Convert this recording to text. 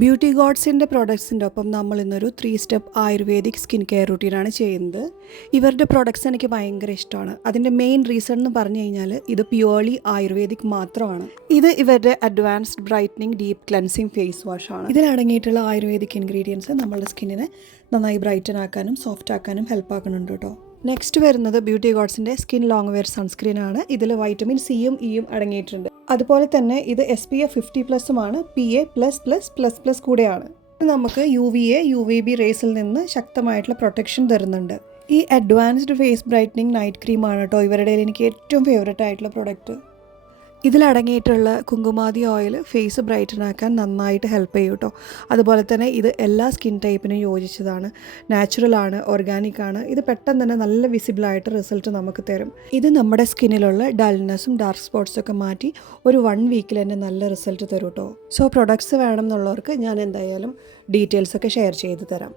Beauty ഗോഡ്സിൻ്റെ പ്രൊഡക്ട്സിൻ്റെ ഒപ്പം നമ്മൾ ഇന്നൊരു 3 സ്റ്റെപ്പ് ആയുർവേദിക് സ്കിൻ കെയർ റുട്ടീനാണ് ചെയ്യുന്നത്. ഇവരുടെ പ്രൊഡക്ട്സ് എനിക്ക് ഭയങ്കര ഇഷ്ടമാണ്. അതിൻ്റെ മെയിൻ റീസൺ എന്ന് പറഞ്ഞു കഴിഞ്ഞാൽ ഇത് പ്യുവർലി ആയുർവേദിക് മാത്രമാണ്. ഇത് ഇവരുടെ advanced brightening deep cleansing face വാഷാണ്. ഇതിലടങ്ങിയിട്ടുള്ള ആയുർവേദിക് ഇൻഗ്രീഡിയൻസ് നമ്മളുടെ സ്കിന്നിനെ നന്നായി ബ്രൈറ്റൻ ആക്കാനും സോഫ്റ്റ് ആക്കാനും ഹെൽപ്പ് ആക്കുന്നുണ്ട് കേട്ടോ. നെക്സ്റ്റ് വരുന്നത് ബ്യൂട്ടി ഗോഡ്സിൻ്റെ സ്കിൻ ലോങ് വെയർ സൺസ്ക്രീൻ ആണ്. ഇതിൽ വൈറ്റമിൻ സിയും ഇയും അടങ്ങിയിട്ടുണ്ട്. അതുപോലെ തന്നെ ഇത് SPF 50+ഉമാണ്, PA++++ കൂടെയാണ്. ഇത് നമുക്ക് UVA UVB റേസിൽ നിന്ന് ശക്തമായിട്ടുള്ള പ്രൊട്ടക്ഷൻ തരുന്നുണ്ട്. ഈ അഡ്വാൻസ്ഡ് ഫേസ് ബ്രൈറ്റനിങ് നൈറ്റ് ക്രീമാണ് കേട്ടോ ഇവരുടെ എനിക്ക് ഏറ്റവും ഫേവറേറ്റ് ആയിട്ടുള്ള പ്രൊഡക്റ്റ്. ഇതിലടങ്ങിയിട്ടുള്ള കുങ്കുമാതി ഓയിൽ ഫേസ് ബ്രൈറ്റൻ ആക്കാൻ നന്നായിട്ട് ഹെൽപ്പ് ചെയ്യും കേട്ടോ. അതുപോലെ തന്നെ ഇത് എല്ലാ സ്കിൻ ടൈപ്പിനും യോജിച്ചതാണ്, നാച്ചുറലാണ്, ഓർഗാനിക് ആണ്. ഇത് പെട്ടെന്ന് തന്നെ നല്ല വിസിബിളായിട്ട് റിസൾട്ട് നമുക്ക് തരും. ഇത് നമ്മുടെ സ്കിന്നിലുള്ള ഡൾനെസ്സും ഡാർക്ക് സ്പോട്ട്സൊക്കെ മാറ്റി ഒരു 1 വീക്കിൽ തന്നെ നല്ല റിസൾട്ട് തരും കേട്ടോ. സോ പ്രൊഡക്ട്സ് വേണം എന്നുള്ളവർക്ക് ഞാൻ എന്തായാലും ഡീറ്റെയിൽസൊക്കെ ഷെയർ ചെയ്ത് തരാം.